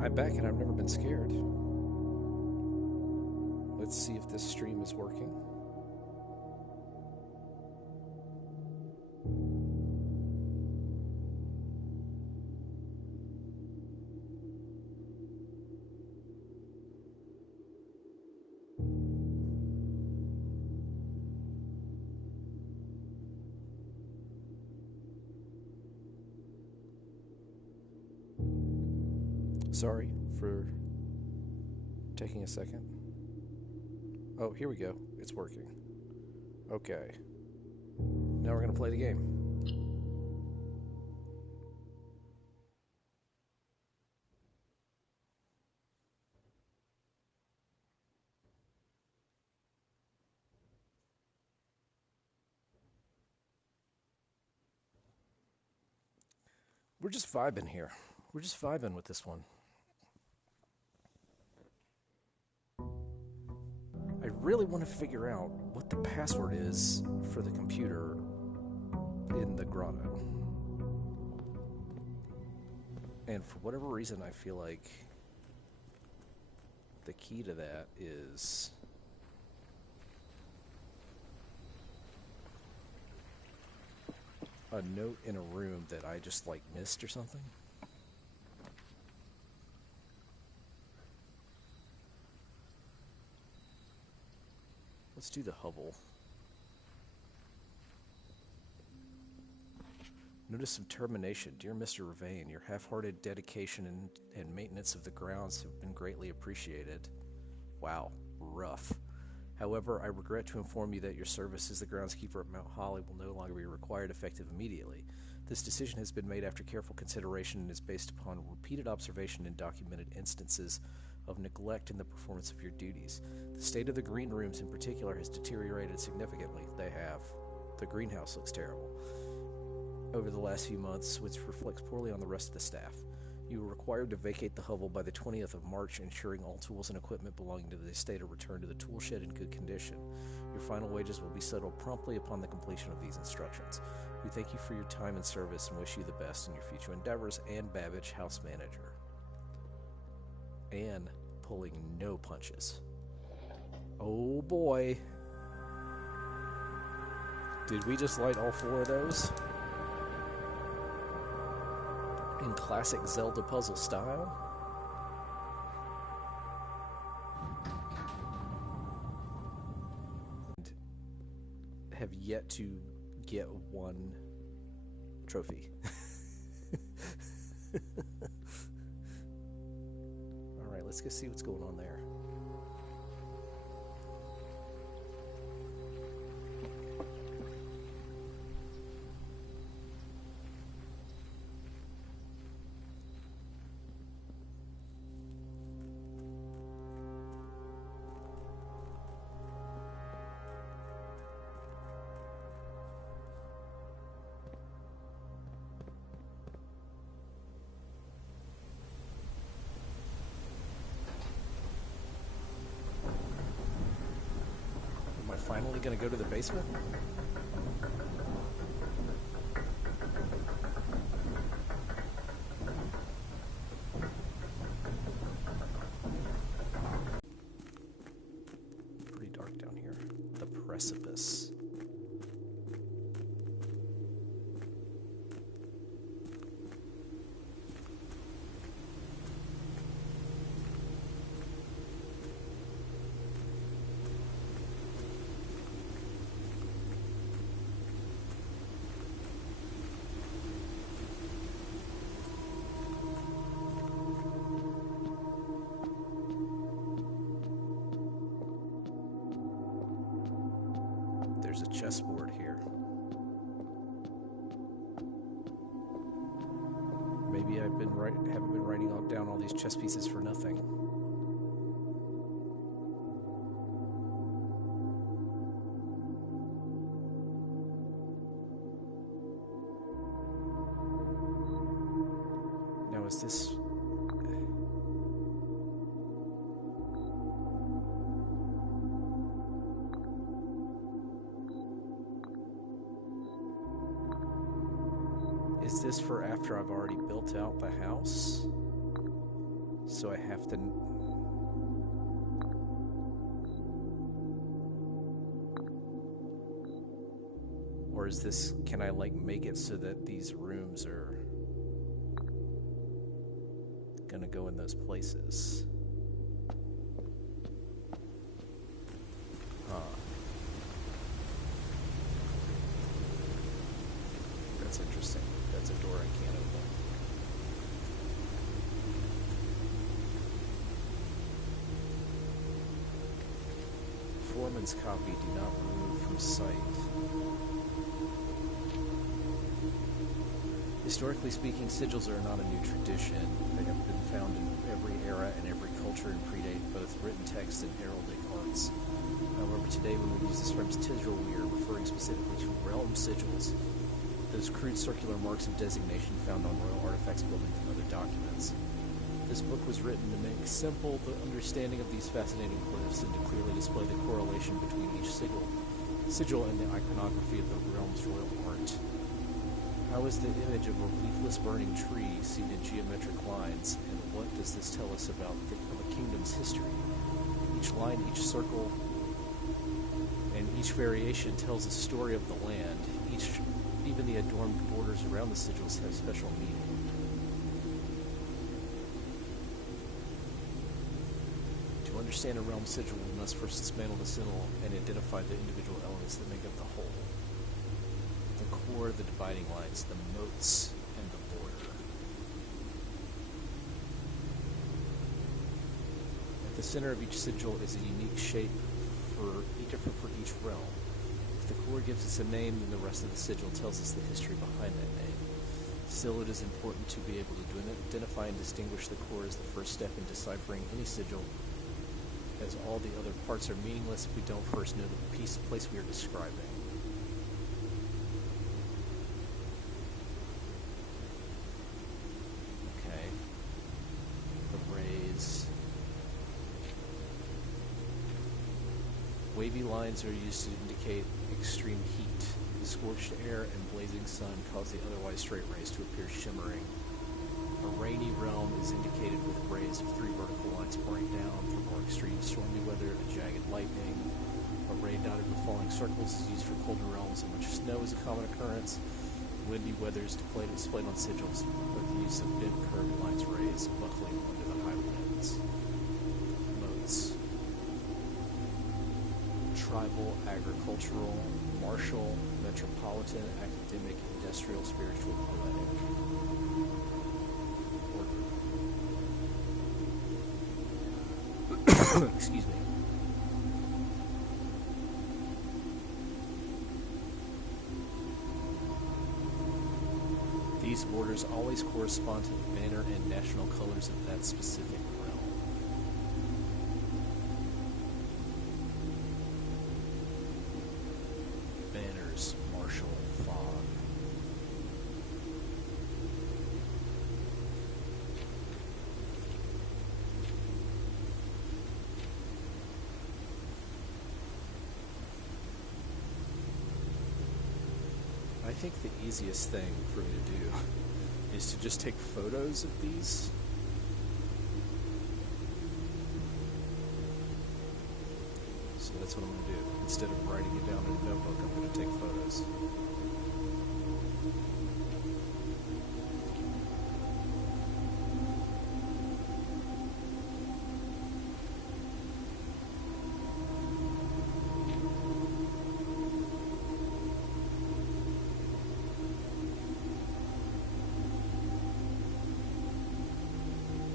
I'm back and I've never been scared. Let's see if this stream is working. Sorry for taking a second. Oh, here we go. It's working. Okay. Now we're going to play the game. We're just vibing here. We're just vibing with this one. I really want to figure out what the password is for the computer in the grotto. And for whatever reason, I feel like the key to that is a note in a room that I just like missed or something. Let's do the hovel. Notice of termination. Dear Mr. Ravain, your half-hearted dedication and maintenance of the grounds have been greatly appreciated. Wow, rough. However, I regret to inform you that your service as the groundskeeper at Mount Holly will no longer be required effective immediately. This decision has been made after careful consideration and is based upon repeated observation and documented instances of neglect in the performance of your duties. The state of the green rooms in particular has deteriorated significantly. They have. The greenhouse looks terrible over the last few months, which reflects poorly on the rest of the staff. You are required to vacate the hovel by the 20th of March, ensuring all tools and equipment belonging to the estate are returned to the tool shed in good condition. Your final wages will be settled promptly upon the completion of these instructions. We thank you for your time and service and wish you the best in your future endeavors. Ann Babbage, House Manager. Ann pulling no punches. Oh boy. Did we just light all four of those? In classic Zelda puzzle style. And have yet to get one trophy. Alright, let's go see what's going on there. Finally gonna go to the basement? Pretty dark down here. The precipice. There's a chessboard here. Maybe haven't been writing down all these chess pieces for nothing. Now is this... Is this for after I've already built out the house? So I have to... Or is this... Can I, like, make it so that these rooms are gonna go in those places? Huh. That's interesting. That's a door I can't open. Foreman's copy, do not remove from sight. Historically speaking, sigils are not a new tradition. They have been found in every era and every culture and predate both written text and heraldic arts. However, today when we use this term sigil, we are referring specifically to realm sigils, those crude circular marks of designation found on royal artifacts, buildings, and other documents. This book was written to make simple the understanding of these fascinating glyphs and to clearly display the correlation between each sigil and the iconography of the realm's royal art. How is the image of a leafless burning tree seen in geometric lines, and what does this tell us about a kingdom's history? Each line, each circle, and each variation tells a story of the land. Even the adorned borders around the sigils have special meaning. To understand a realm sigil, we must first dismantle the sigil and identify the individual elements that make up the whole. The core, the dividing lines, the moats, and the border. At the center of each sigil is a unique shape different for each realm. If the core gives us a name, then the rest of the sigil tells us the history behind that name. Still, it is important to be able to identify and distinguish the core as the first step in deciphering any sigil, as all the other parts are meaningless if we don't first know the place we are describing. Okay. The rays. Wavy lines are used to indicate extreme heat. The scorched air and blazing sun cause the otherwise straight rays to appear shimmering. A rainy realm is indicated with rays of 3 vertical lines pouring down. For more extreme stormy weather, a jagged lightning. A ray dotted with falling circles is used for colder realms in which snow is a common occurrence. Windy weather is displayed on sigils with the use of bent curved lines rays buckling under the high winds. Moats. Tribal, agricultural, martial, metropolitan, academic, industrial, spiritual, poetic. Excuse me. These borders always correspond to the banner and national colors of that specific realm. Banners, martial, fog. I think the easiest thing for me to do is to just take photos of these. So that's what I'm going to do. Instead of writing it down in a notebook, I'm going to take photos.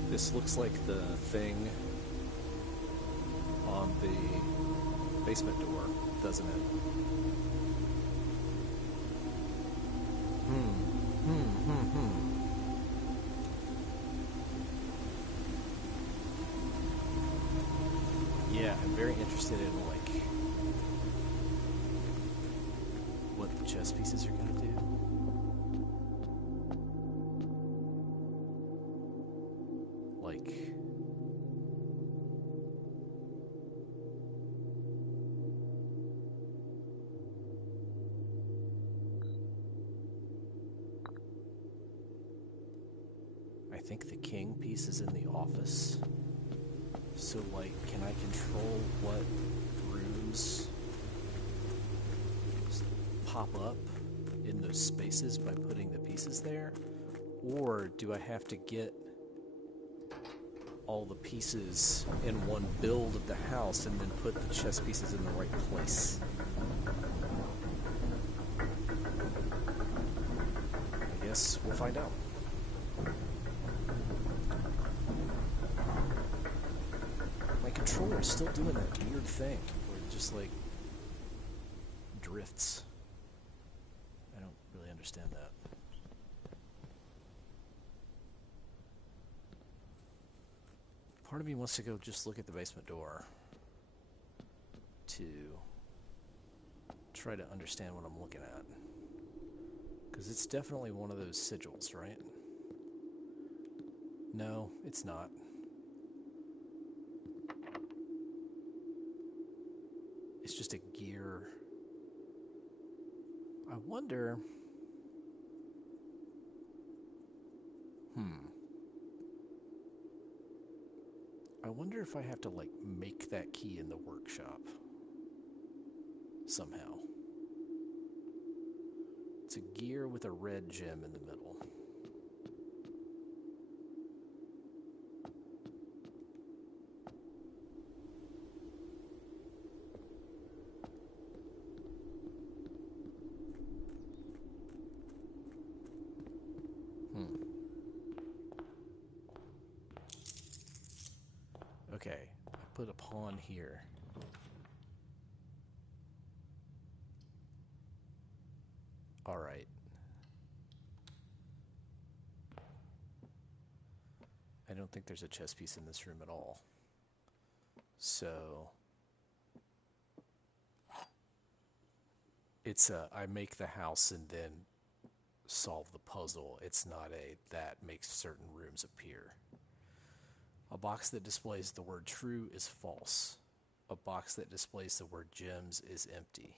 This looks like the thing on the basement door, doesn't it? Yeah, I'm very interested in, like, what the chess pieces are going to do. I think the king piece is in the office. So, like, can I control what rooms pop up in those spaces by putting the pieces there? Or do I have to get all the pieces in one build of the house and then put the chess pieces in the right place? I guess we'll find out. My controller is still doing that weird thing where it just like drifts. I don't really understand that. Part of me wants to go just look at the basement door to try to understand what I'm looking at. Because it's definitely one of those sigils, right? No, it's not. It's just a gear. I wonder... I wonder if I have to, like, make that key in the workshop somehow. It's a gear with a red gem in the middle. Okay, I put a pawn here. Alright. I don't think there's a chess piece in this room at all. So... it's a, I make the house and then solve the puzzle. It's not a, that makes certain rooms appear. A box that displays the word true is false. A box that displays the word gems is empty.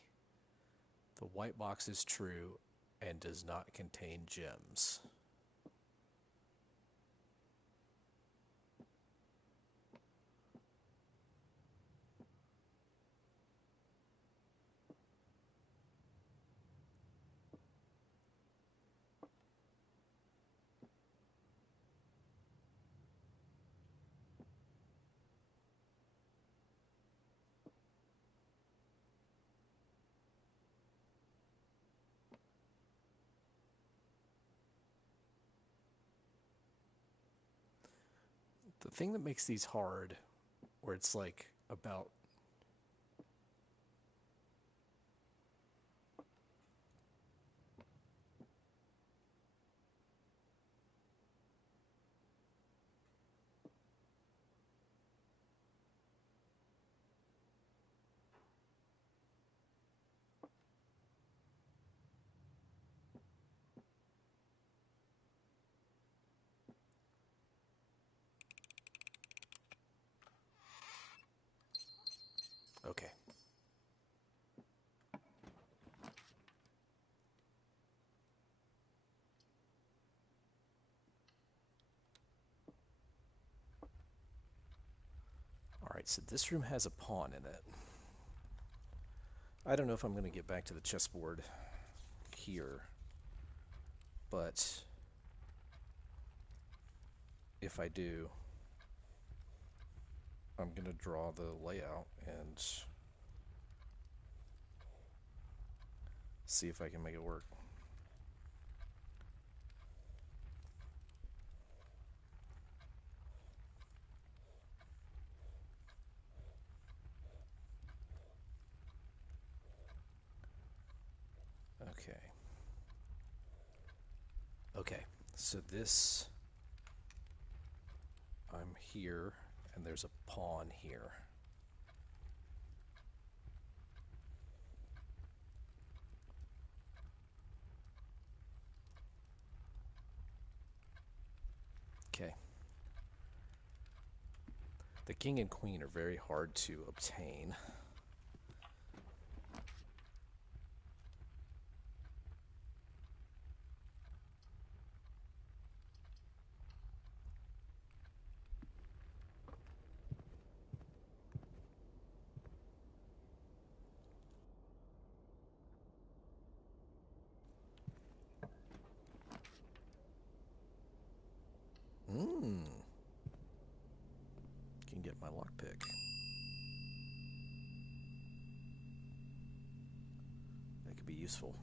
The white box is true and does not contain gems. The thing that makes these hard, where it's like about okay. Alright, so this room has a pawn in it. I don't know if I'm going to get back to the chessboard here, but if I do, I'm going to draw the layout and see if I can make it work. Okay. Okay, so this, I'm here, and there's a pawn here. Okay. The king and queen are very hard to obtain. get my lockpick. That could be useful.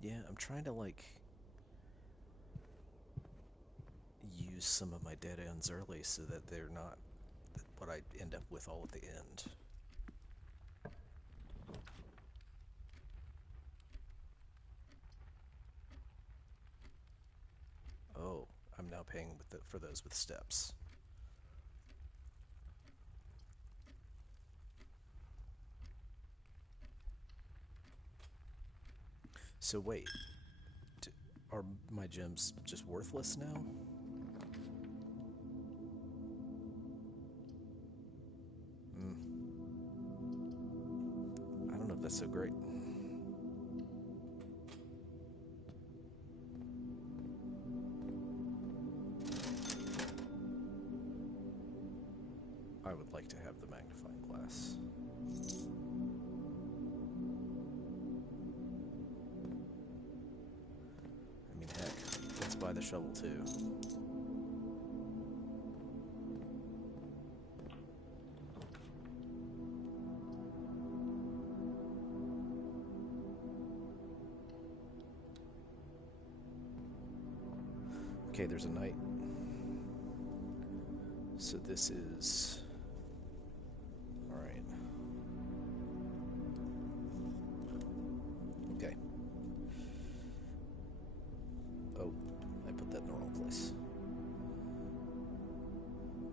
Yeah, I'm trying to, like, use some of my dead ends early so that they're not what I end up with all at the end. Oh, I'm now paying for those with steps. So wait, are my gems just worthless now? I don't know if that's so great. I would like to have the magnifying glass. I mean, heck, let's buy the shovel too. Okay, there's a knight. So this is... Alright. Okay. Oh, I put that in the wrong place.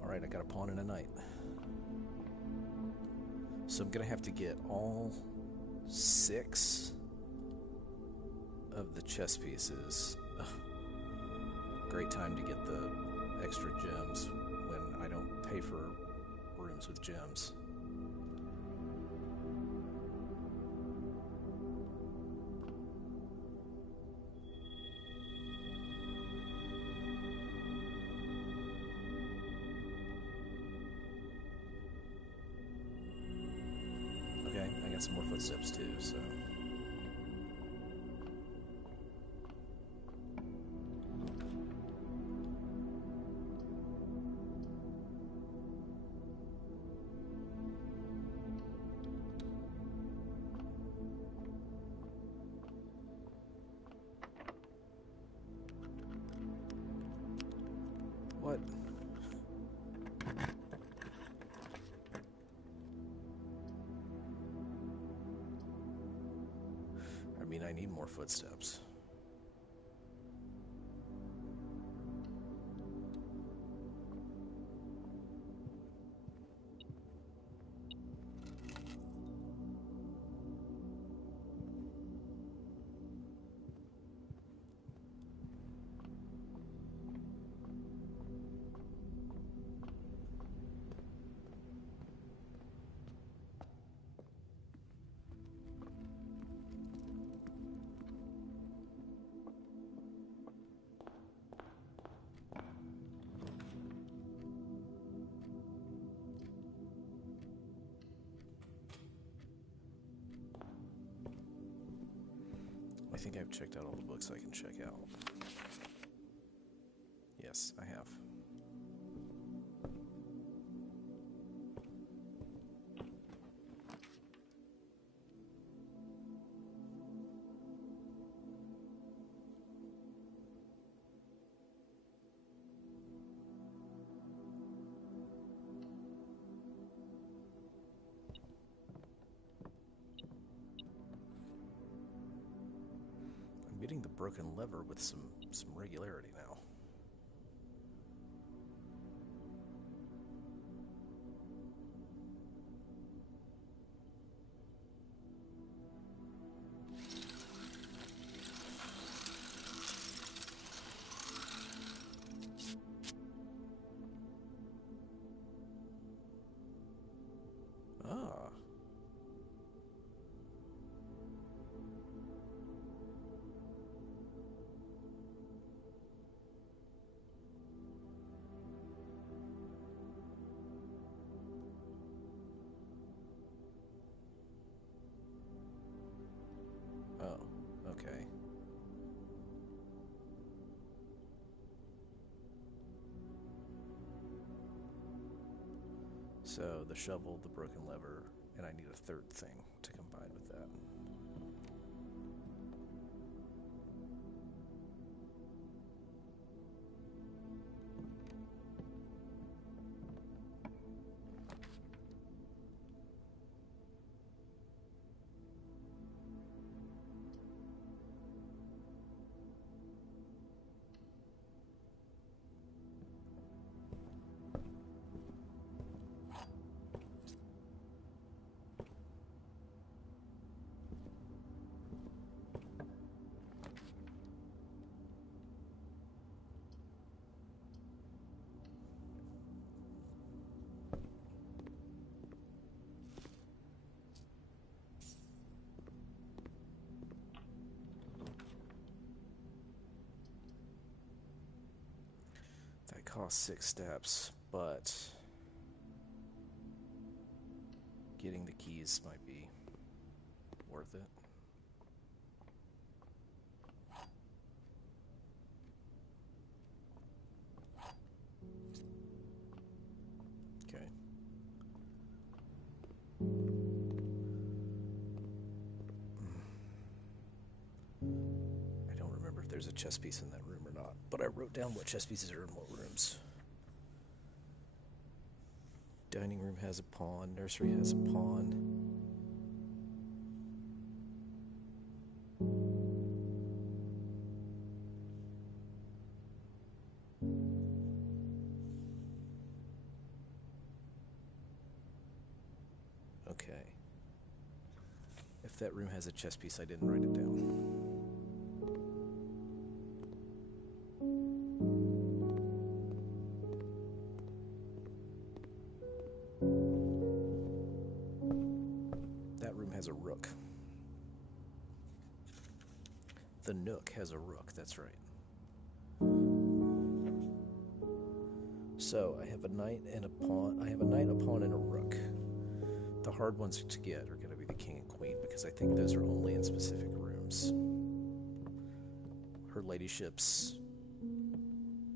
Alright, I got a pawn and a knight. So I'm gonna have to get all 6 of the chess pieces. Ugh. Great time to get the extra gems when I don't pay for rooms with gems. Okay, I got some more footsteps too, so... What? I mean, I need more footsteps. I think I've checked out all the books I can check out. Yes, I have. I'm getting the broken lever with some regularity now. Ah. So the shovel, the broken lever, and I need a third thing to combine with that. That costs 6 steps, but getting the keys might be worth it. Okay. I don't remember if there's a chess piece in that room or not, but I wrote down what chess pieces are in what rooms. Dining room has a pawn, nursery has a pawn. Okay. If that room has a chess piece, I didn't write it down. That room has a rook. The nook has a rook, that's right. So I have a knight and a pawn. I have a knight, a pawn, and a rook. The hard ones to get are going to be the king and queen because I think those are only in specific rooms. Her ladyship's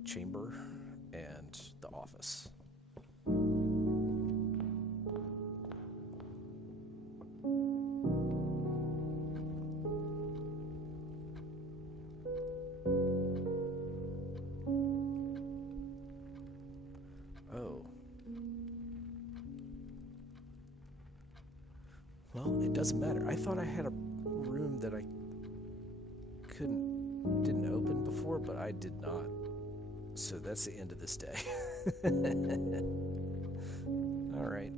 chamber and the office. Oh. Well, it doesn't matter. I thought I had a room that I didn't open before, but I did not. So that's the end of this day. Alright.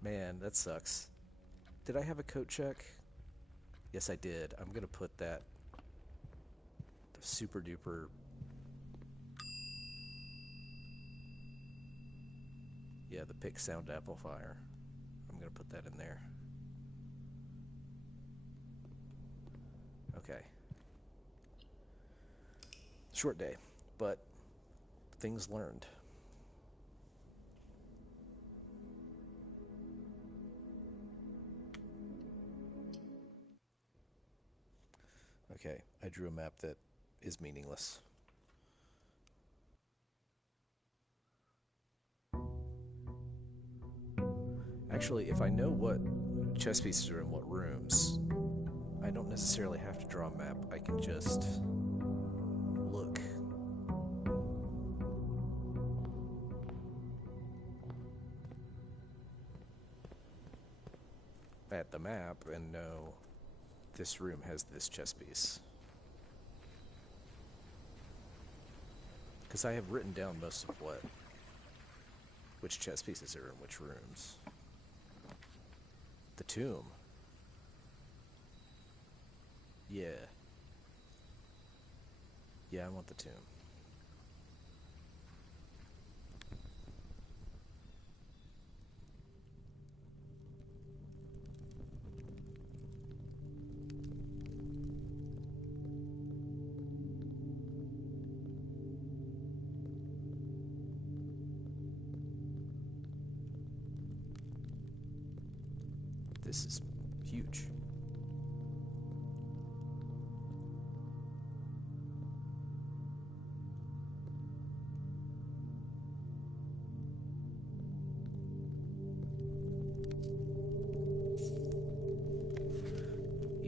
Man, that sucks. Did I have a coat check? Yes, I did. I'm gonna put that super duper. Yeah, the pick sound amplifier. I'm gonna put that in there. Okay. Short day, but things learned. Okay, I drew a map that is meaningless. Actually, if I know what chess pieces are in what rooms, I don't necessarily have to draw a map. I can just look. At the map and know this room has this chess piece. Because I have written down most of which chess pieces are in which rooms. The tomb. Yeah. Yeah, I want the tomb. This is huge.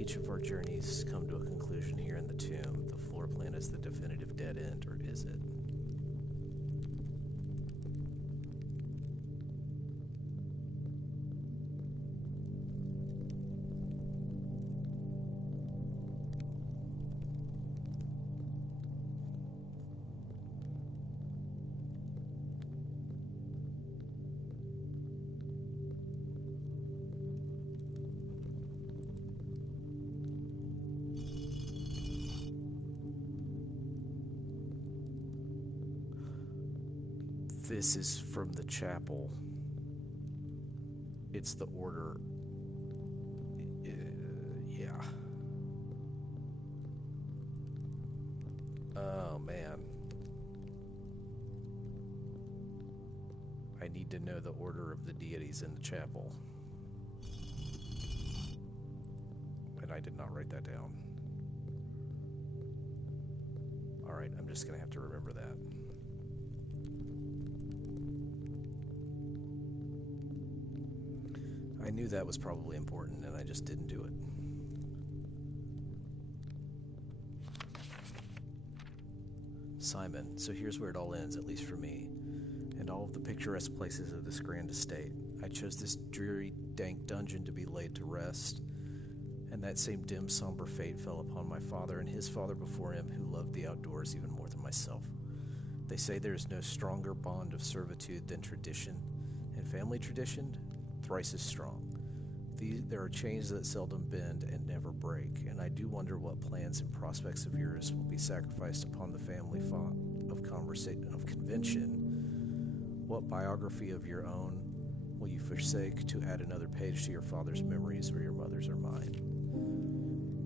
each of our journeys come to a conclusion here in the tomb, the floor plan is the definitive dead end, or is it? This is from the chapel. It's the order. Yeah. Oh, man. I need to know the order of the deities in the chapel. And I did not write that down. Alright, I'm just gonna have to remember that. I knew that was probably important, and I just didn't do it. Simon, so here's where it all ends, at least for me, and all of the picturesque places of this grand estate. I chose this dreary, dank dungeon to be laid to rest, and that same dim, somber fate fell upon my father and his father before him, who loved the outdoors even more than myself. They say there is no stronger bond of servitude than tradition, and family tradition, thrice as strong. There are chains that seldom bend and never break, and I do wonder what plans and prospects of yours will be sacrificed upon the family of convention. What biography of your own will you forsake to add another page to your father's memories or your mother's or mine?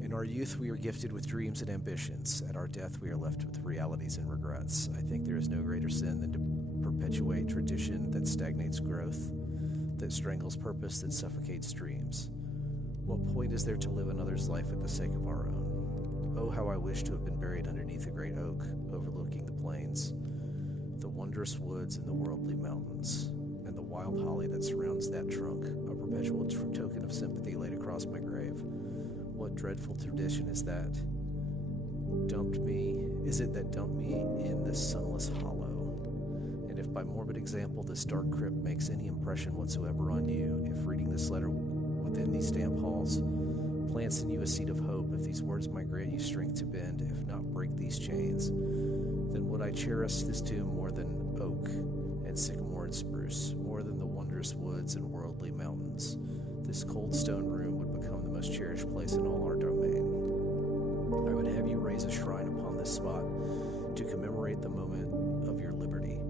In our youth, we are gifted with dreams and ambitions. At our death, we are left with realities and regrets. I think there is no greater sin than to perpetuate tradition that stagnates growth, that strangles purpose, that suffocates dreams. What point is there to live another's life at the sake of our own? Oh, how I wish to have been buried underneath a great oak, overlooking the plains, the wondrous woods and the worldly mountains, and the wild holly that surrounds that trunk, a perpetual token of sympathy laid across my grave. What dreadful tradition is that? Is it that dumped me in this sunless hollow? And if by morbid example this dark crypt makes any impression whatsoever on you, if reading this letter within these damp halls plants in you a seed of hope, if these words might grant you strength to bend, if not break these chains, then would I cherish this tomb more than oak and sycamore and spruce, more than the wondrous woods and worldly mountains. This cold stone room would become the most cherished place in all our domain. I would have you raise a shrine upon this spot to commemorate the moment of your liberty,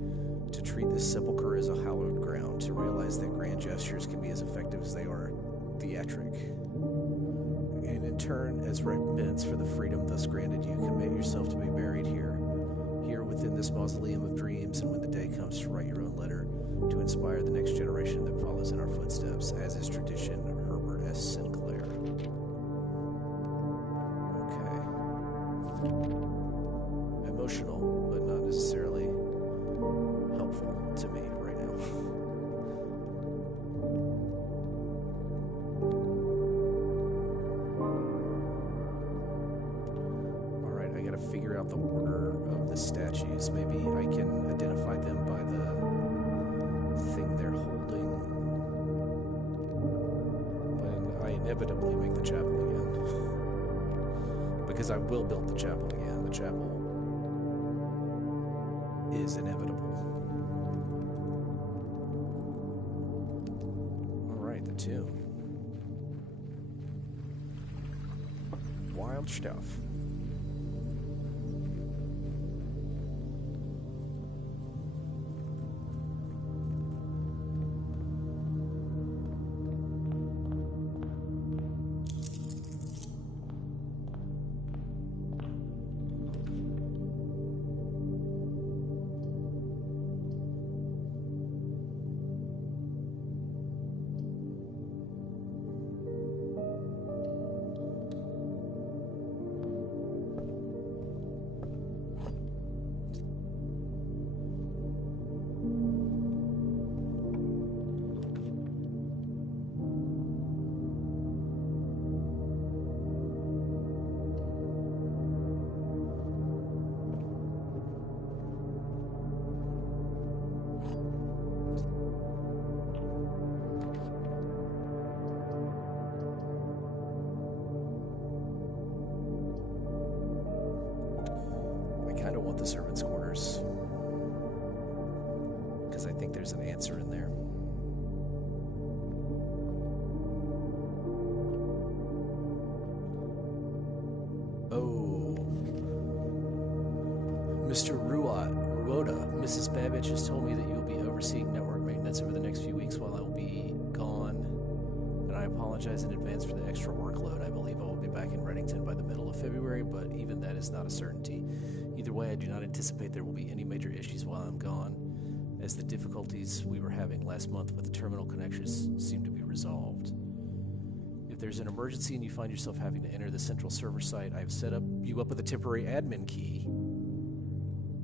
to treat this sepulchre as a hallowed ground, to realize that grand gestures can be as effective as they are theatric. And in turn, as recompense for the freedom thus granted you, commit yourself to be buried here within this mausoleum of dreams, and when the day comes to write your own letter, to inspire the next generation that follows in our footsteps, as is tradition, Herbert S. Sinclair. Okay. Emotional, but not necessarily helpful to me right now. Alright, I gotta figure out the order of the statues. Maybe I can identify them by the thing they're holding when I inevitably make the chapel again. Because I will build the chapel again. The chapel is inevitable. Alright, the tomb. Wild stuff. the servants' quarters, because I think there's an answer in there. Oh, Mr. Ruoda, Mrs. Babbage has told me that you will be overseeing network maintenance over the next few weeks while I will be gone, and I apologize in advance for the extra workload. I believe I will be back in Reddington by the middle of February, but even that is not a certainty. Either way, I do not anticipate there will be any major issues while I'm gone, as the difficulties we were having last month with the terminal connections seem to be resolved. If there's an emergency and you find yourself having to enter the central server site, I've set you up with a temporary admin key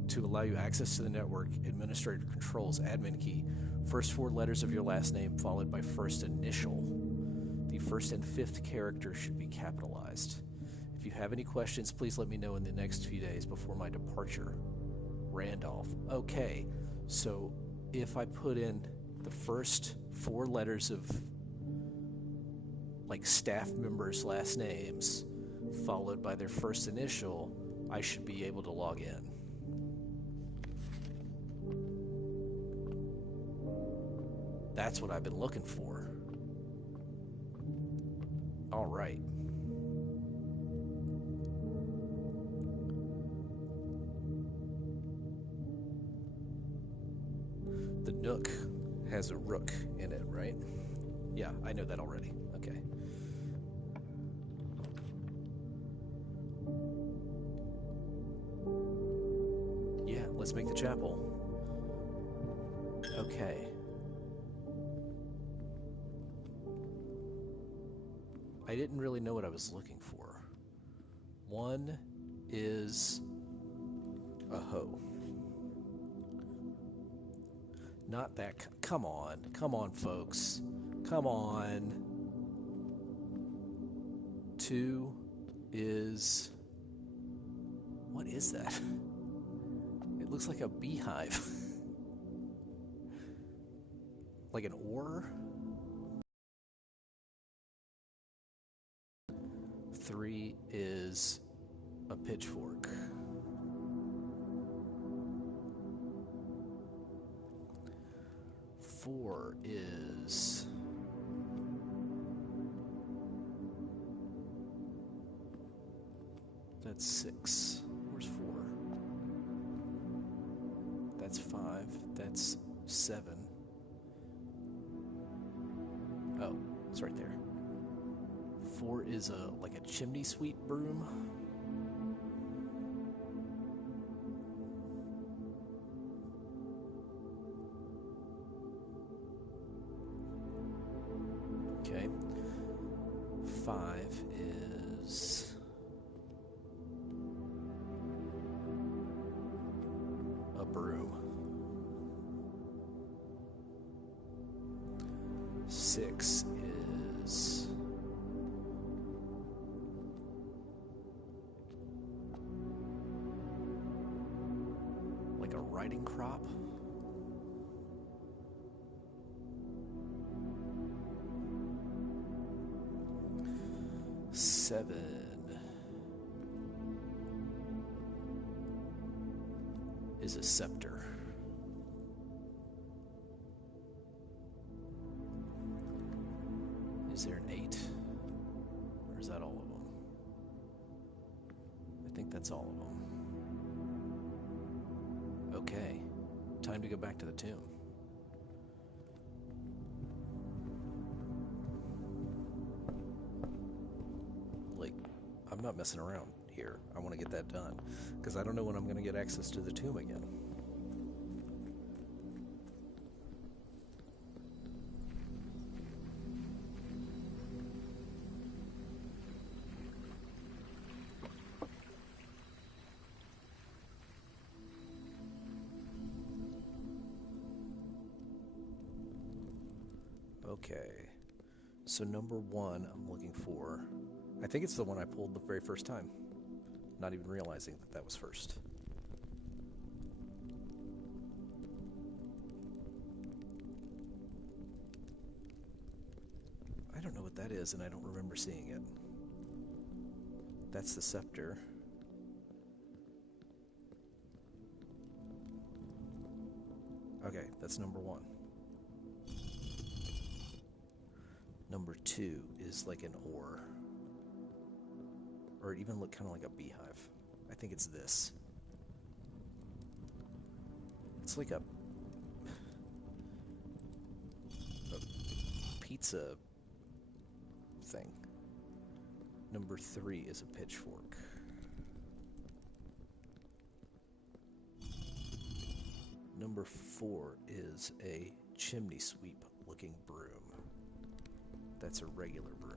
to allow you access to the network. Administrator controls admin key. First 4 letters of your last name followed by first initial. The first and fifth character should be capitalized. If you have any questions, please let me know in the next few days before my departure. Randolph. Okay, so if I put in the first 4 letters of like staff members' last names followed by their first initial, I should be able to log in. That's what I've been looking for. All right. The Nook has a rook in it, right? Yeah, I know that already. Okay. Yeah, let's make the chapel. Okay. I didn't really know what I was looking for. One is a hoe. Not that. Come on, folks. Come on. 2 is... What is that? It looks like a beehive. Like an oar? 3 is a pitchfork. 4 is... That's 6. Where's 4? That's 5. That's 7. Oh, it's right there. 4 is like a chimney sweep broom. Okay. 5 is a broom. 6 is like a riding crop. 7 is a scepter. Is there an 8? Or is that all of them? I think that's all of them. Okay, time to go back to the tomb. Like, I'm not messing around here. I want to get that done, because I don't know when I'm going to get access to the tomb again. Okay, so number 1 I'm looking for, I think it's the one I pulled the very first time, not even realizing that that was first. I don't know what that is, and I don't remember seeing it. That's the scepter. That's number one. Number two is like an ore. Or it even looked kind of like a beehive. I think it's this. It's like a pizza thing. Number three is a pitchfork. Number four is a chimney sweep looking broom. That's a regular broom.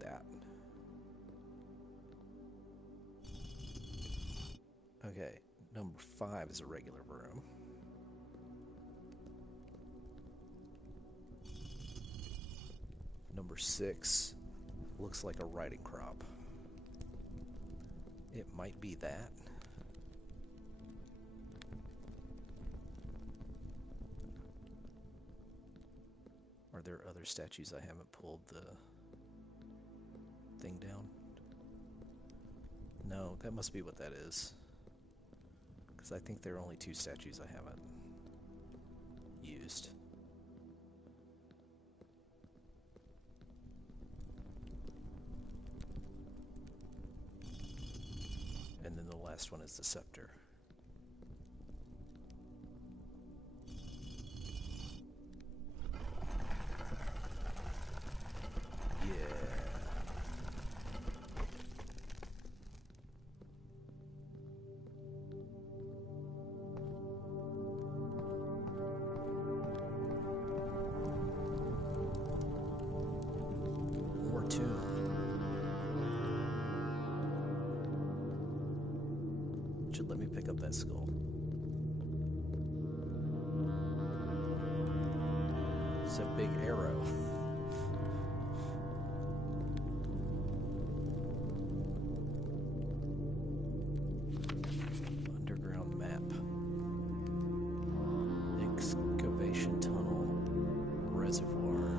That. Okay, number five is a regular broom. Number six looks like a riding crop. It might be that. Are there other statues I haven't pulled the thing down? No, that must be what that is. Because I think there are only two statues I haven't used. And then the last one is the scepter. Should let me pick up that skull. It's a big arrow. Underground map. Excavation tunnel. Reservoir.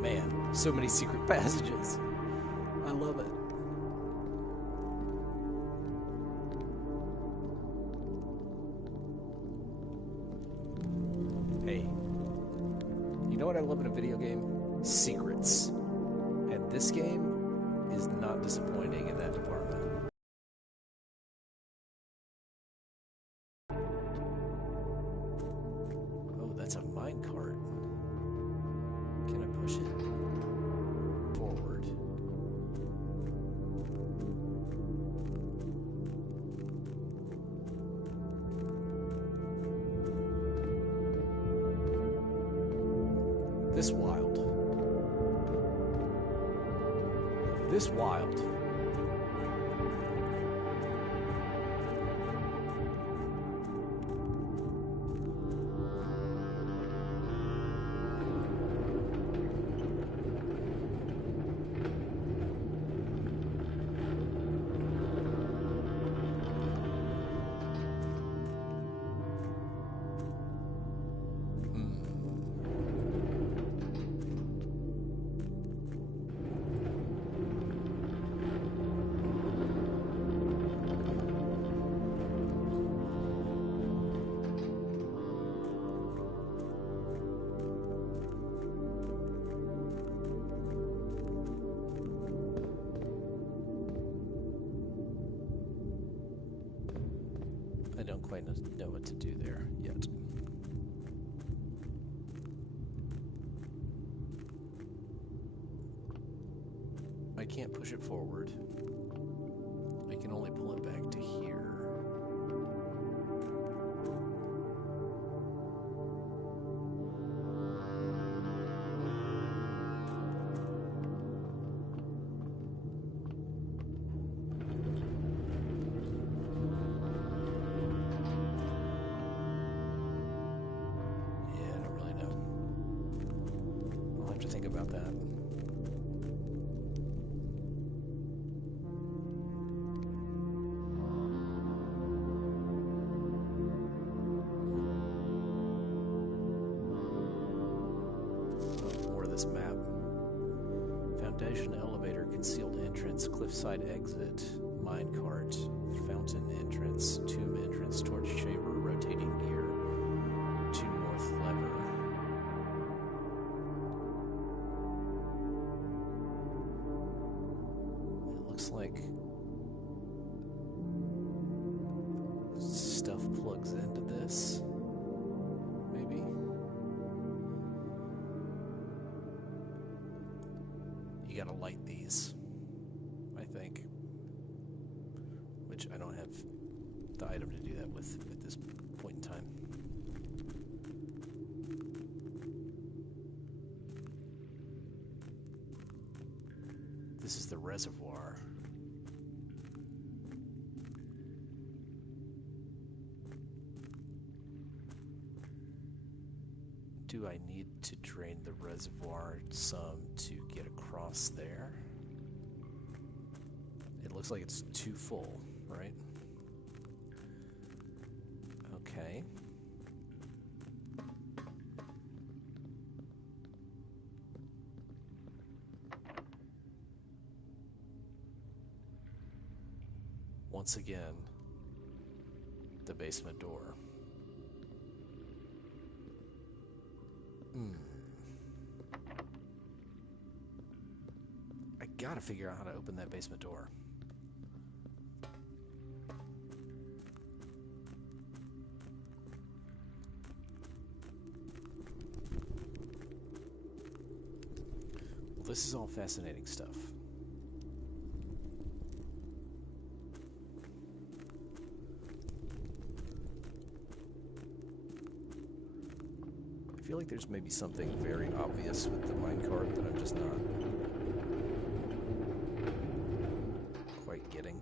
Man, so many secret passages. I love it. Hey, you know what I love in a video game? Secrets. And this game is not disappointing in that department. Oh, that's a minecart. Can I push it? Forward. This wild. This wild. I don't quite know what to do there yet. I can't push it forward. I can only pull it back to here. to think about that. More of this map. Foundation elevator, concealed entrance, cliffside exit, minecart, fountain entrance, tomb entrance, torch chamber, rotating gear, 2 north lever. It looks like stuff plugs into this. Maybe. You gotta light these, I think. Which I don't have the item to do that with at this point in time. This is the reservoir. Do I need to drain the reservoir some to get across there? It looks like it's too full, right? Okay. Once again, the basement door. I gotta figure out how to open that basement door. Well, this is all fascinating stuff. I feel like there's maybe something very obvious with the minecart that I'm just not quite getting.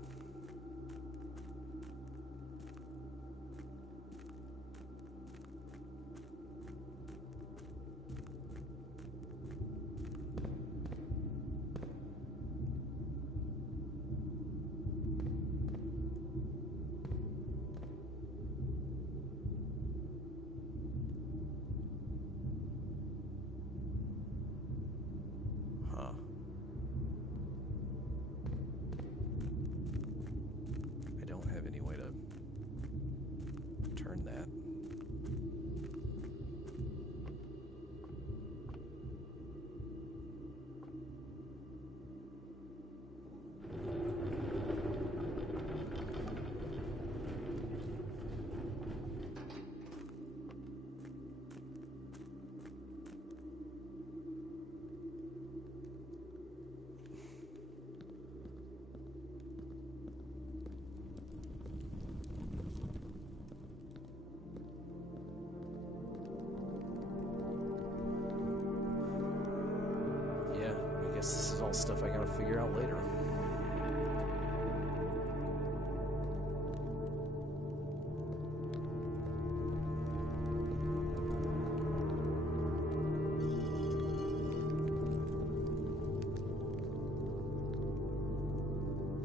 This is all stuff I gotta figure out later.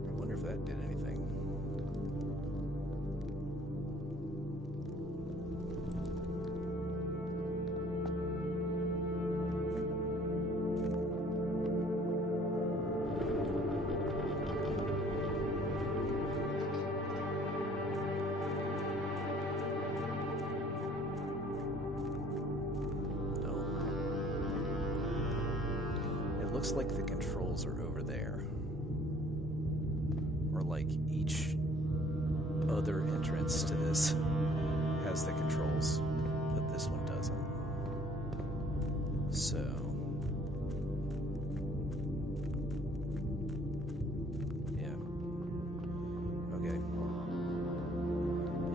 I wonder if that did anything. Looks like the controls are over there. Or like each other entrance to this has the controls, but this one doesn't. So yeah. Okay.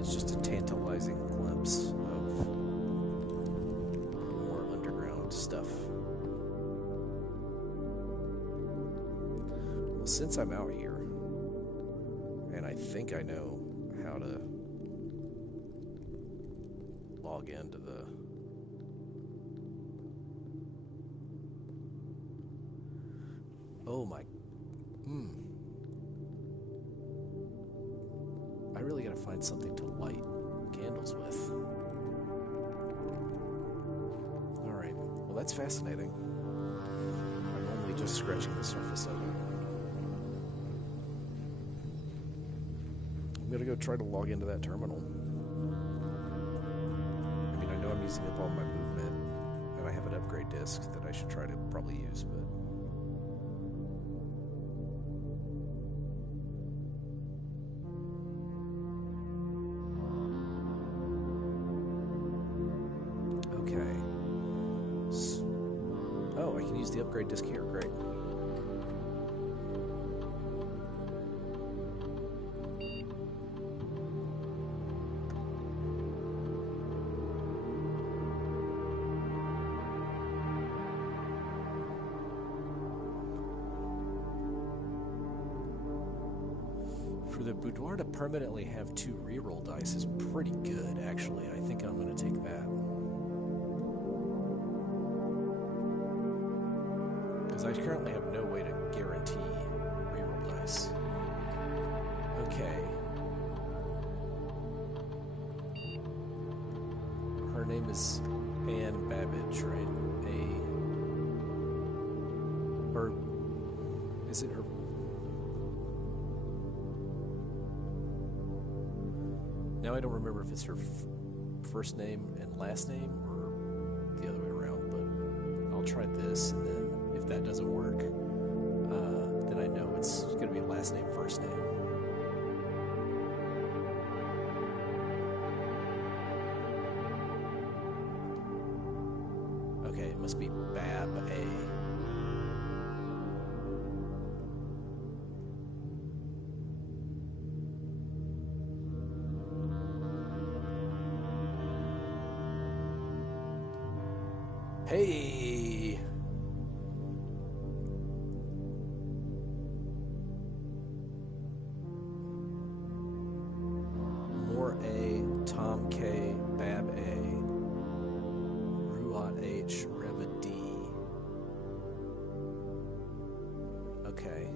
It's just a tantalizing glimpse of more underground stuff. Since I'm out here, and I think I know how to log into the Oh my... I really gotta find something to light candles with. Alright, well that's fascinating. I'm only just scratching the surface of it. I'm gonna go try to log into that terminal. I mean, I know I'm using up all my movement, and I have an upgrade disk that I should try to probably use, but... Okay. Oh, I can use the upgrade disk here, great. For the boudoir to permanently have 2 reroll dice is pretty good, actually. I think I'm going to take that. Because I currently have no way to guarantee reroll dice. Okay. Her name is Anne Babbage, right? Or is it her? Now I don't remember if it's her first name and last name or the other way around, but I'll try this, and then if that doesn't work, then I know it's going to be last name, first name. Okay, it must be Bab A. Hey! Moore A, Tom K, Bab A, Ruat H, Reva D. Okay.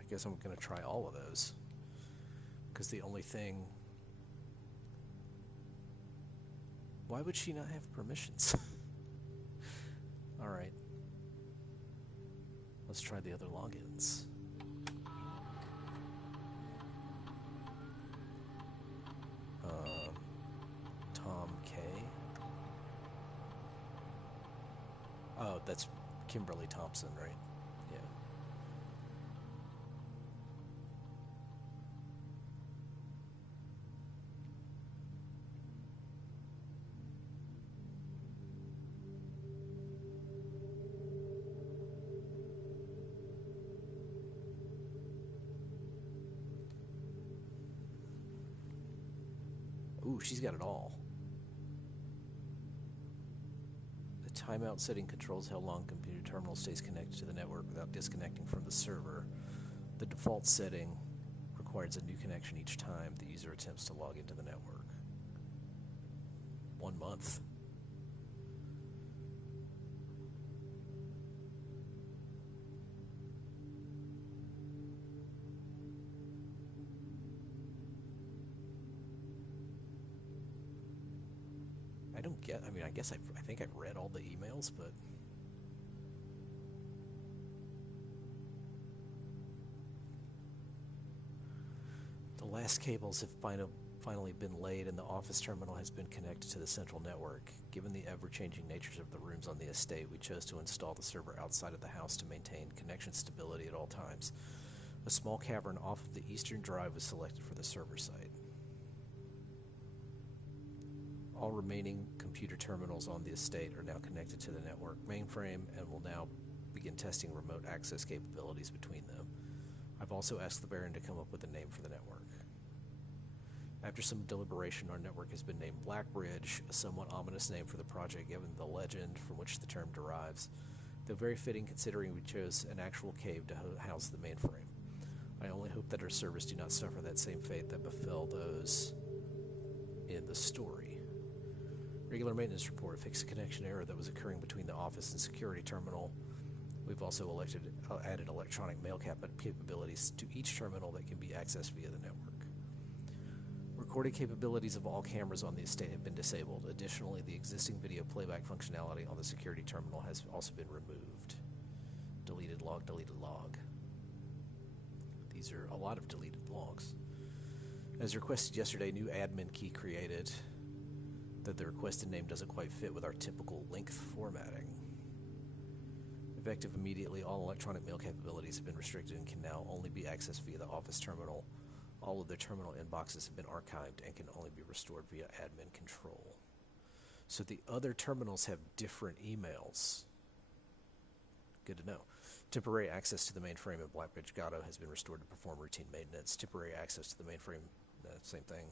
I guess I'm going to try all of those, because the only thing... Why would she not have permissions? Alright. Let's try the other logins. Tom K. Oh, that's Kimberly Thompson, right? Yeah. Ooh, she's got it all. The timeout setting controls how long computer terminal stays connected to the network without disconnecting from the server. The default setting requires a new connection each time the user attempts to log into the network. 1 month. I don't get, I mean, I guess I think I've read all the emails, but... The last cables have finally been laid and the office terminal has been connected to the central network. Given the ever-changing natures of the rooms on the estate, we chose to install the server outside of the house to maintain connection stability at all times. A small cavern off of the eastern drive was selected for the server site. All remaining computer terminals on the estate are now connected to the network mainframe and will now begin testing remote access capabilities between them. I've also asked the Baron to come up with a name for the network. After some deliberation, our network has been named Blackbridge, a somewhat ominous name for the project given the legend from which the term derives, though very fitting considering we chose an actual cave to house the mainframe. I only hope that our servers do not suffer that same fate that befell those in the story. Regular maintenance report fixed a connection error that was occurring between the office and security terminal. We've also added electronic mail capabilities to each terminal that can be accessed via the network. Recording capabilities of all cameras on the estate have been disabled. Additionally, the existing video playback functionality on the security terminal has also been removed. Deleted log, deleted log. These are a lot of deleted logs. As requested yesterday, new admin key created, though the requested name doesn't quite fit with our typical length formatting. Effective immediately, all electronic mail capabilities have been restricted and can now only be accessed via the office terminal. All of their terminal inboxes have been archived and can only be restored via admin control. So the other terminals have different emails. Good to know. Temporary access to the mainframe in Blackbridge Grotto has been restored to perform routine maintenance. Temporary access to the mainframe, same thing.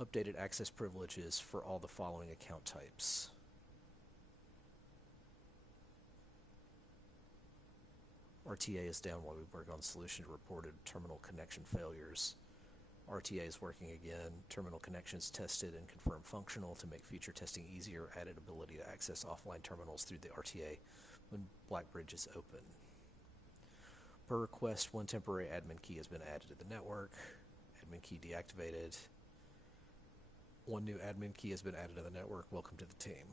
Updated access privileges for all the following account types. RTA is down while we work on solution to reported terminal connection failures. RTA is working again. Terminal connections tested and confirmed functional. To make future testing easier, added ability to access offline terminals through the RTA when Blackbridge is open. Per request, one temporary admin key has been added to the network. Admin key deactivated. One new admin key has been added to the network. Welcome to the team.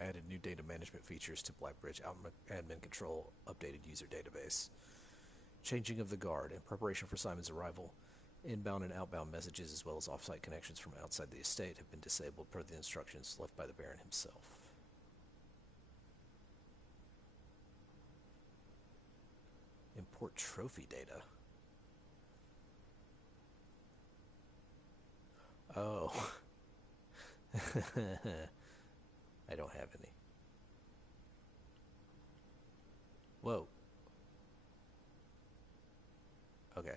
Added new data management features to Blackbridge admin control, updated user database. Changing of the guard. In preparation for Simon's arrival, inbound and outbound messages as well as off-site connections from outside the estate have been disabled per the instructions left by the Baron himself. Import trophy data. Oh. I don't have any. Whoa. Okay.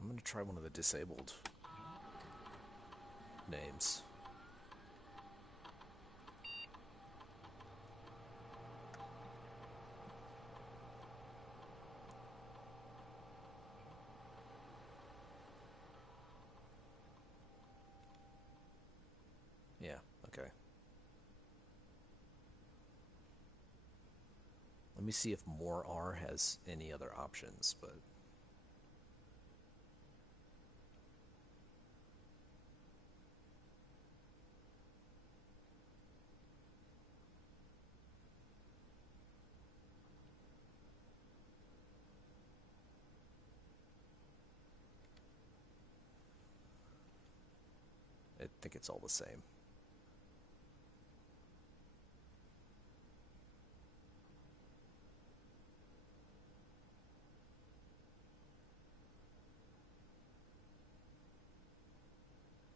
I'm going to try one of the disabled names. Yeah, okay. Let me see if more R has any other options, but I think it's all the same.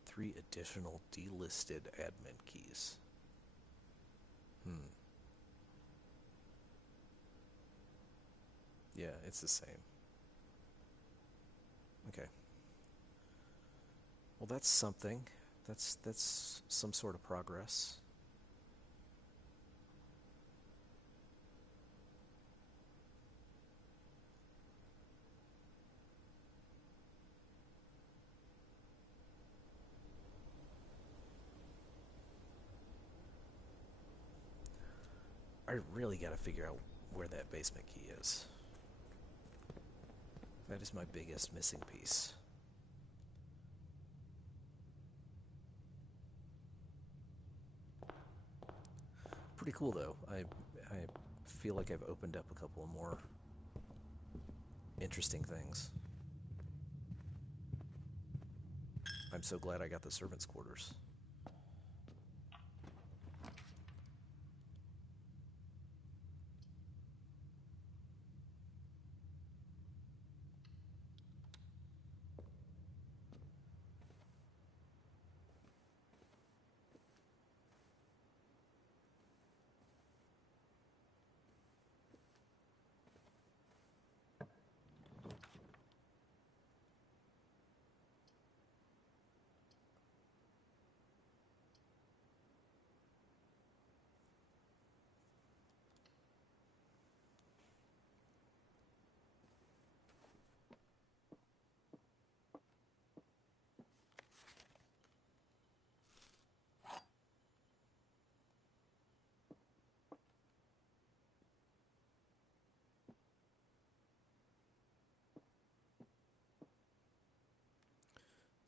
Three additional delisted admin keys. Yeah, it's the same. Okay. Well, that's something. That's some sort of progress. I really got to figure out where that basement key is. That is my biggest missing piece. Pretty cool though. I feel like I've opened up a couple of more interesting things. I'm so glad I got the servants' quarters.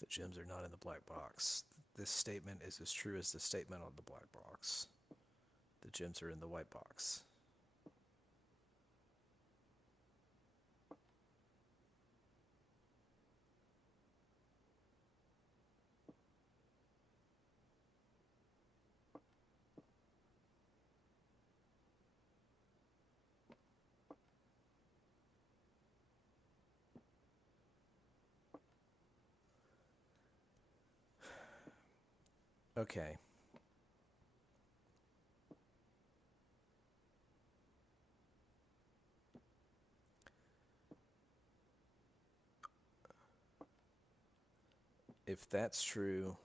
The gems are not in the black box. This statement is as true as the statement on the black box. The gems are in the white box. Okay. If that's true,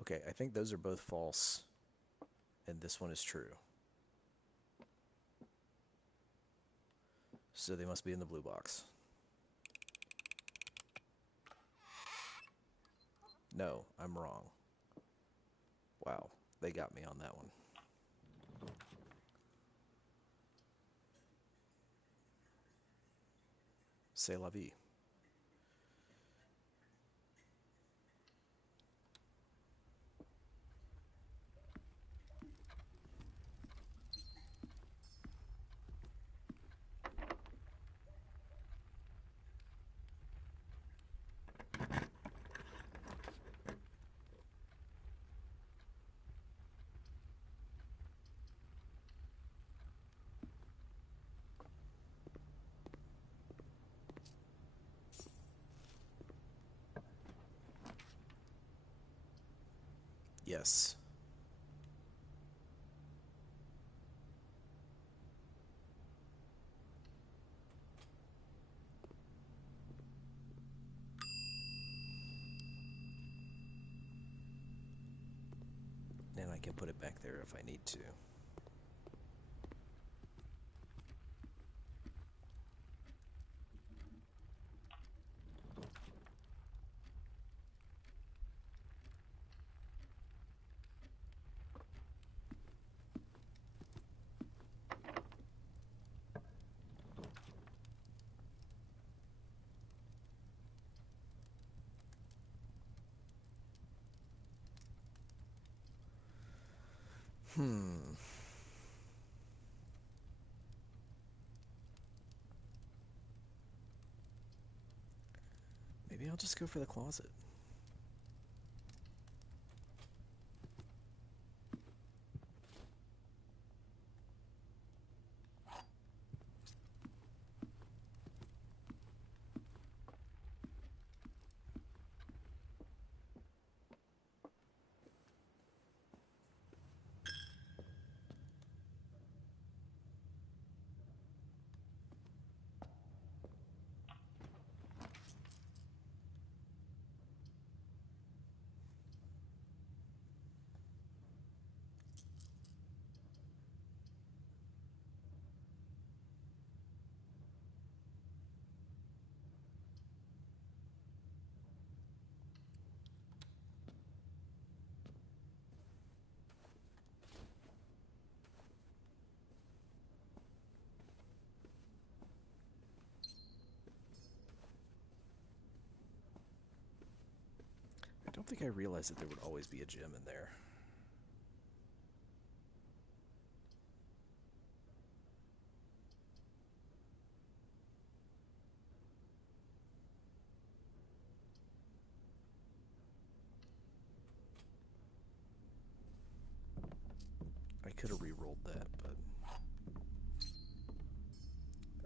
okay, I think those are both false, and this one is true. So they must be in the blue box. No, I'm wrong. Wow, they got me on that one. C'est la vie. Yes. And I can put it back there if I need to. Hmm. Maybe I'll just go for the closet. I don't think I realized that there would always be a gem in there. I could have re-rolled that, but...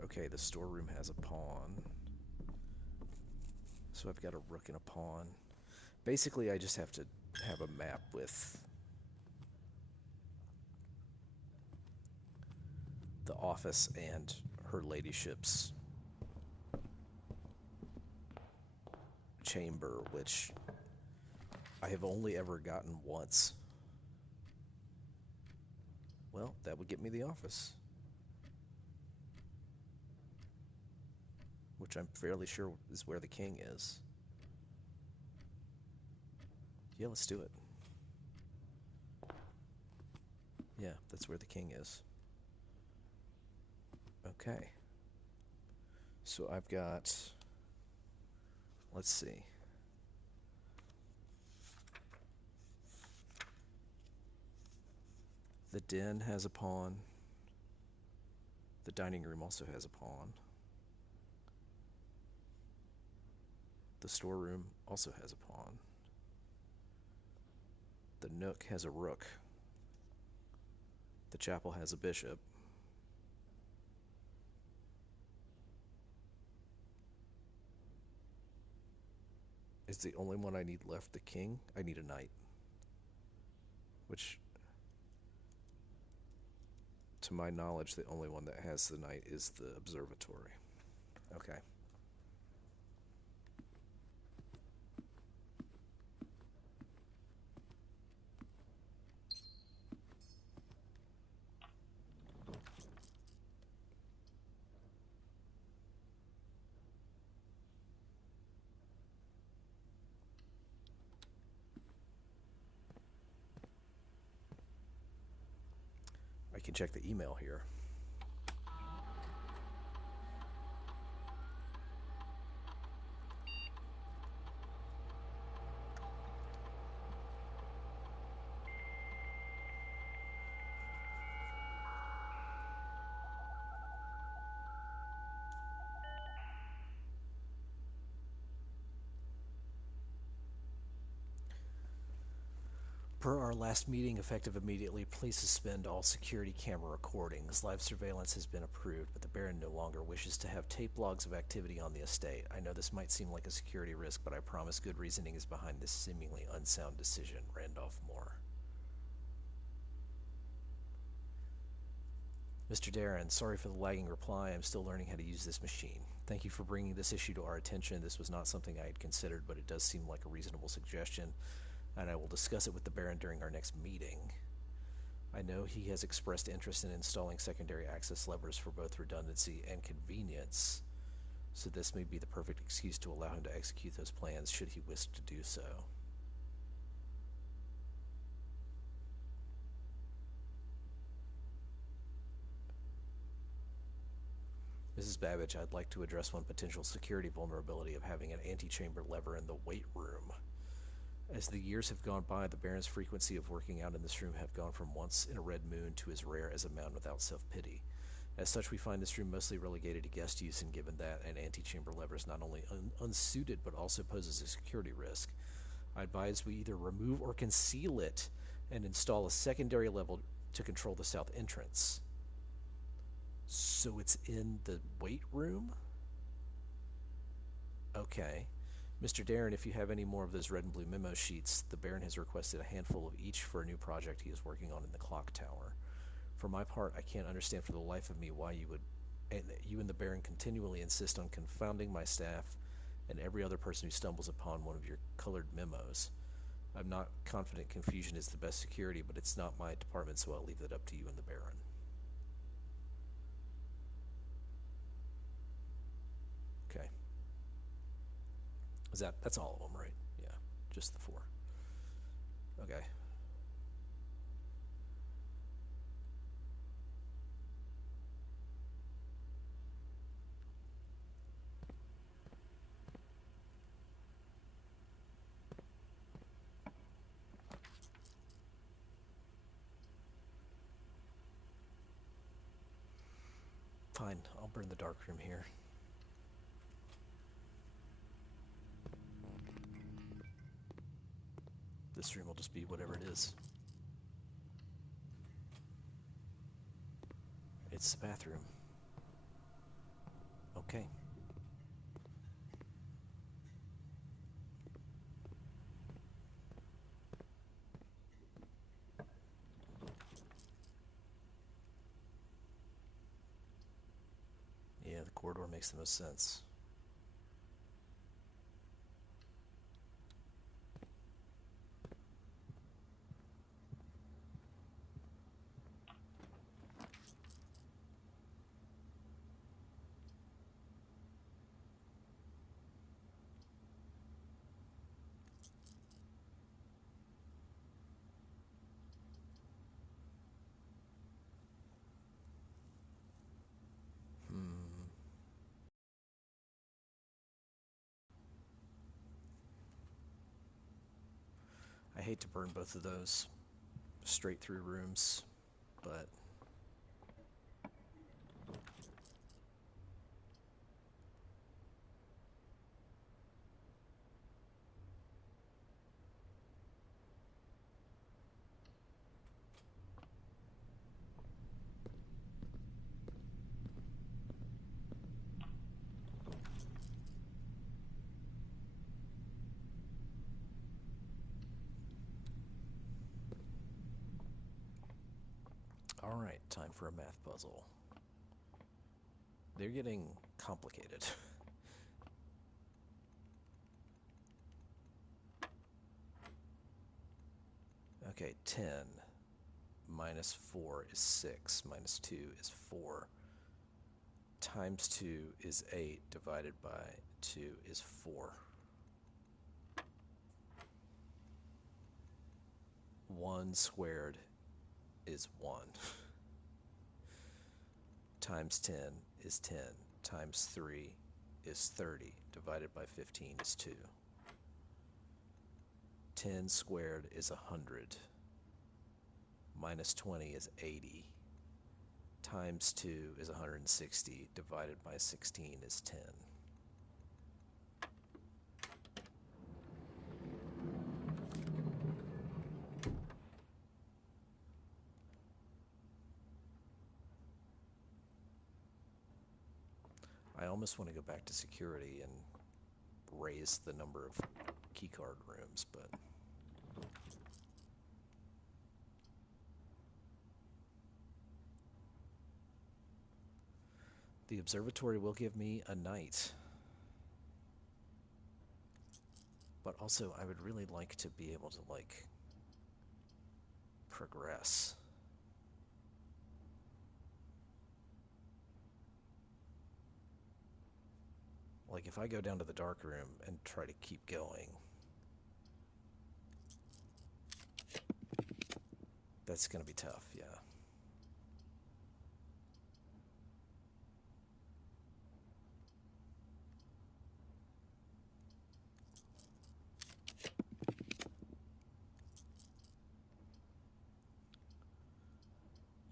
Okay, the storeroom has a pawn. So I've got a rook and a pawn. Basically, I just have to have a map with the office and her ladyship's chamber, which I have only ever gotten once. Well, that would get me the office. which I'm fairly sure is where the king is. Yeah, let's do it. Yeah, that's where the king is. Okay. So I've got, let's see. The den has a pawn. The dining room also has a pawn. The storeroom also has a pawn. The nook has a rook. The chapel has a bishop. Is the only one I need left the king? I need a knight. Which, to my knowledge, the only one that has the knight is the observatory. Okay. I can check the email here. Per our last meeting, effective immediately, please suspend all security camera recordings. Live surveillance has been approved, but the Baron no longer wishes to have tape logs of activity on the estate. I know this might seem like a security risk, but I promise good reasoning is behind this seemingly unsound decision. Randolph Moore. Mr. Darren, sorry for the lagging reply. I'm still learning how to use this machine. Thank you for bringing this issue to our attention. This was not something I had considered, but it does seem like a reasonable suggestion, and I will discuss it with the Baron during our next meeting. I know he has expressed interest in installing secondary access levers for both redundancy and convenience, so this may be the perfect excuse to allow him to execute those plans should he wish to do so. Mrs. Babbage, I'd like to address one potential security vulnerability of having an antechamber lever in the weight room. As the years have gone by, the Baron's frequency of working out in this room have gone from once in a red moon to as rare as a mound without self-pity. As such, we find this room mostly relegated to guest use, and given that an antechamber lever is not only unsuited but also poses a security risk, I advise we either remove or conceal it and install a secondary level to control the south entrance. So it's in the weight room? Okay. Mr. Darren, if you have any more of those red and blue memo sheets, the Baron has requested a handful of each for a new project he is working on in the clock tower. For my part, I can't understand for the life of me why you and the Baron continually insist on confounding my staff and every other person who stumbles upon one of your colored memos. I'm not confident confusion is the best security, but it's not my department, so I'll leave that up to you and the Baron. Okay. That's all of them, right? Yeah, just the 4. Okay. Fine, I'll burn the dark room here. This room will just be whatever it is. It's the bathroom. Okay. Yeah, the corridor makes the most sense. I hate to burn both of those straight through rooms, but all right, time for a math puzzle. They're getting complicated. Okay, 10 minus 4 is 6, minus 2 is 4, times 2 is 8, divided by 2 is 4. 1 squared is 1. Times 10 is 10, times 3 is 30, divided by 15 is 2. 10 squared is 100, minus 20 is 80, times 2 is 160, divided by 16 is 10. I almost want to go back to security and raise the number of keycard rooms, but the observatory will give me a night. But also, I would really like to be able to, like, progress. Like, if I go down to the dark room and try to keep going, that's going to be tough, yeah.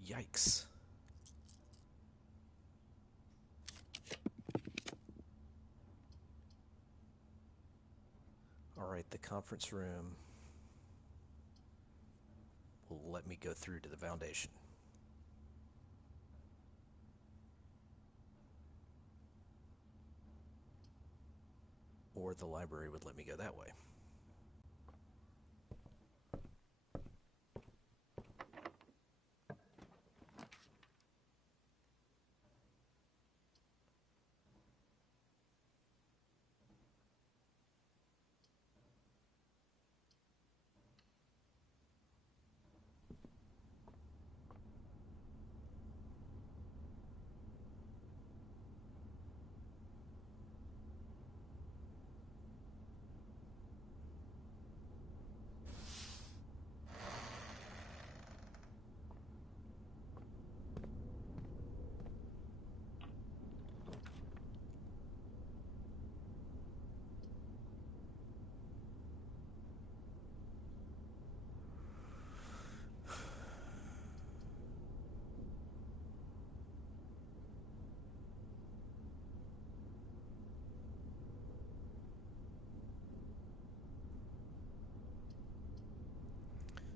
Yikes. All right, the conference room will let me go through to the foundation. Or the library would let me go that way.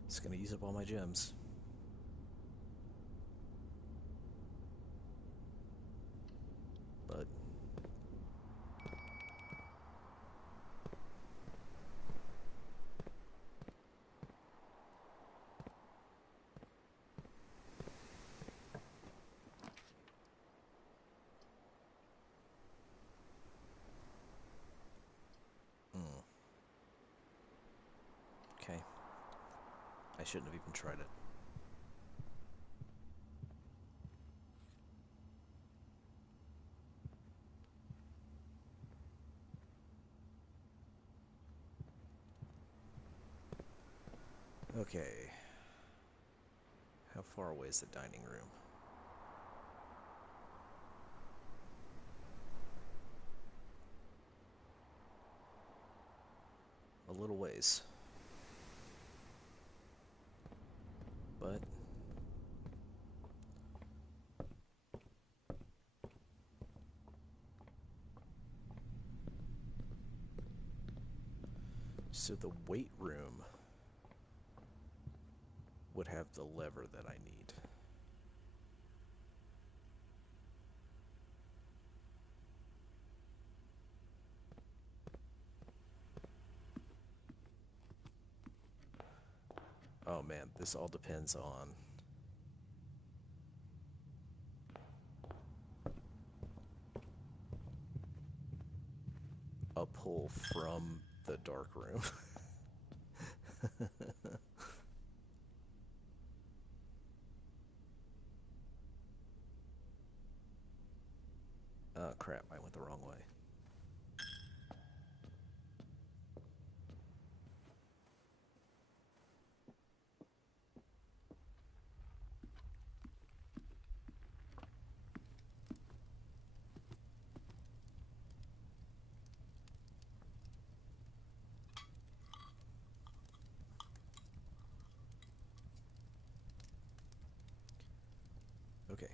It's going to use up all my gems. But okay. I shouldn't have even tried it. Okay. How far away is the dining room? A little ways. So the weight room would have the lever that I need. Oh man, this all depends on a pull from the dark room. Oh crap, I went the wrong way. Okay.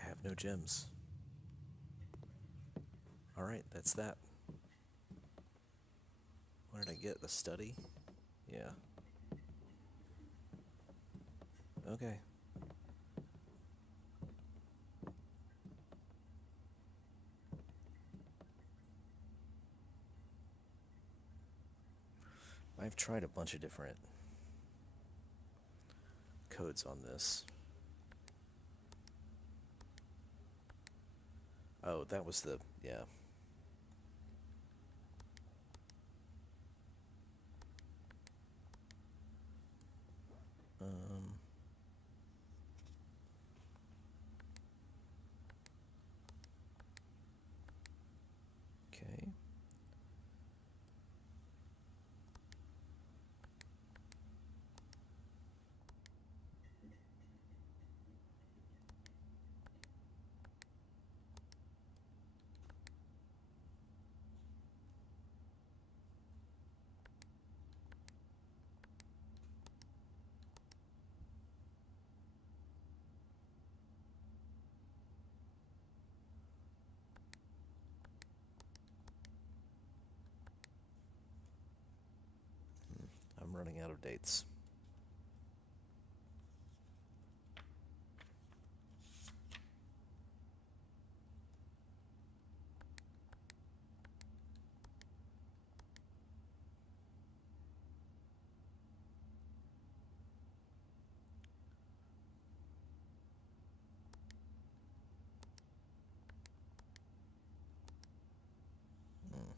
I have no gems. Alright, that's that. What did I get? The study? Yeah. Okay. I've tried a bunch of different codes on this. Oh, that was the, yeah. Um, okay. I'm running out of dates. Hmm.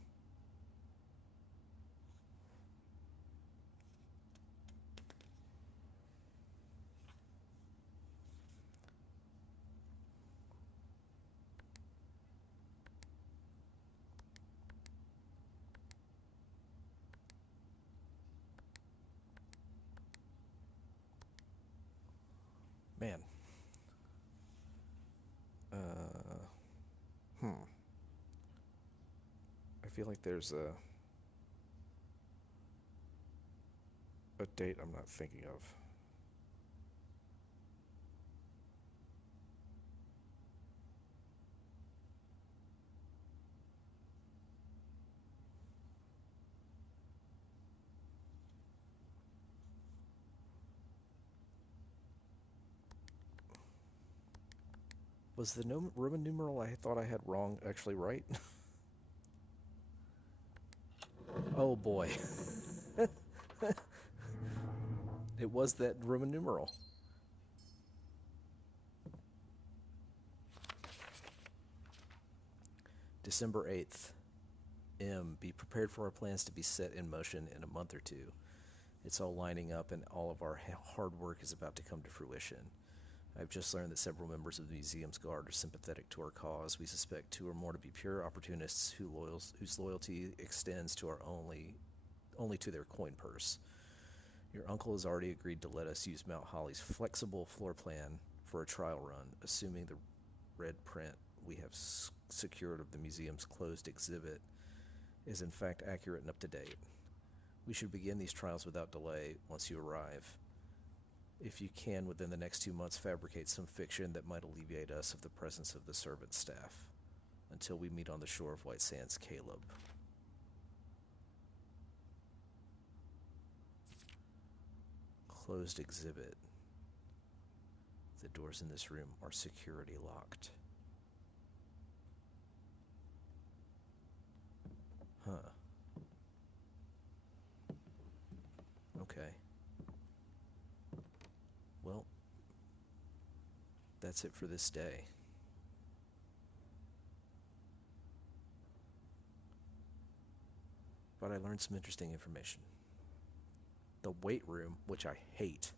Man. Uh, hmm. I feel like there's a date I'm not thinking of. Was the Roman numeral I thought I had wrong actually right? Oh boy. It was that Roman numeral. December 8th. M. Be prepared for our plans to be set in motion in a month or two. It's all lining up and all of our hard work is about to come to fruition. I've just learned that several members of the museum's guard are sympathetic to our cause. We suspect 2 or more to be pure opportunists whose loyalty extends to our only to their coin purse. Your uncle has already agreed to let us use Mount Holly's flexible floor plan for a trial run, assuming the red print we have secured of the museum's closed exhibit is in fact accurate and up to date. We should begin these trials without delay once you arrive. If you can, within the next 2 months, fabricate some fiction that might alleviate us of the presence of the servant staff. Until we meet on the shore of White Sands, Caleb. Closed exhibit. The doors in this room are security locked. Huh. Okay. Well, that's it for this day. But I learned some interesting information. The weight room, which I hate,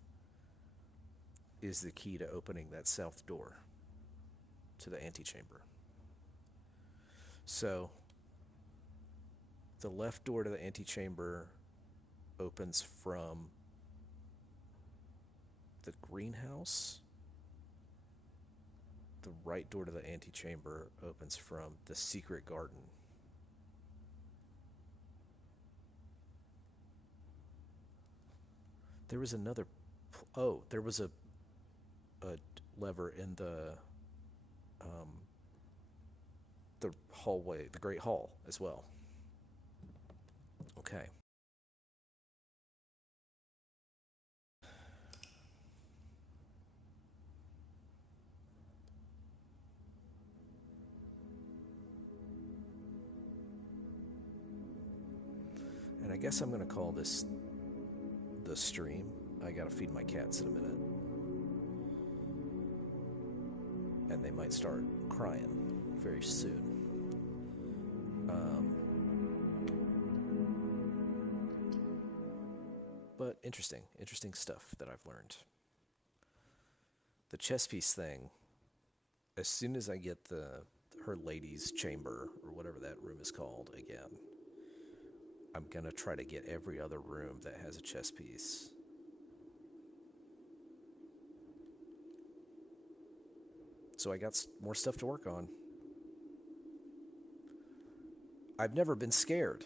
is the key to opening that south door to the antechamber. So, the left door to the antechamber opens from the greenhouse. The right door to the antechamber opens from the secret garden. There was another. Oh, there was a lever in um, the hallway, the Great Hall as well. Okay. And I guess I'm going to call this the stream. I got to feed my cats in a minute. And they might start crying very soon. But interesting stuff that I've learned. The chess piece thing, as soon as I get her lady's chamber, or whatever that room is called again, I'm going to try to get every other room that has a chess piece. So I got more stuff to work on. I've never been scared.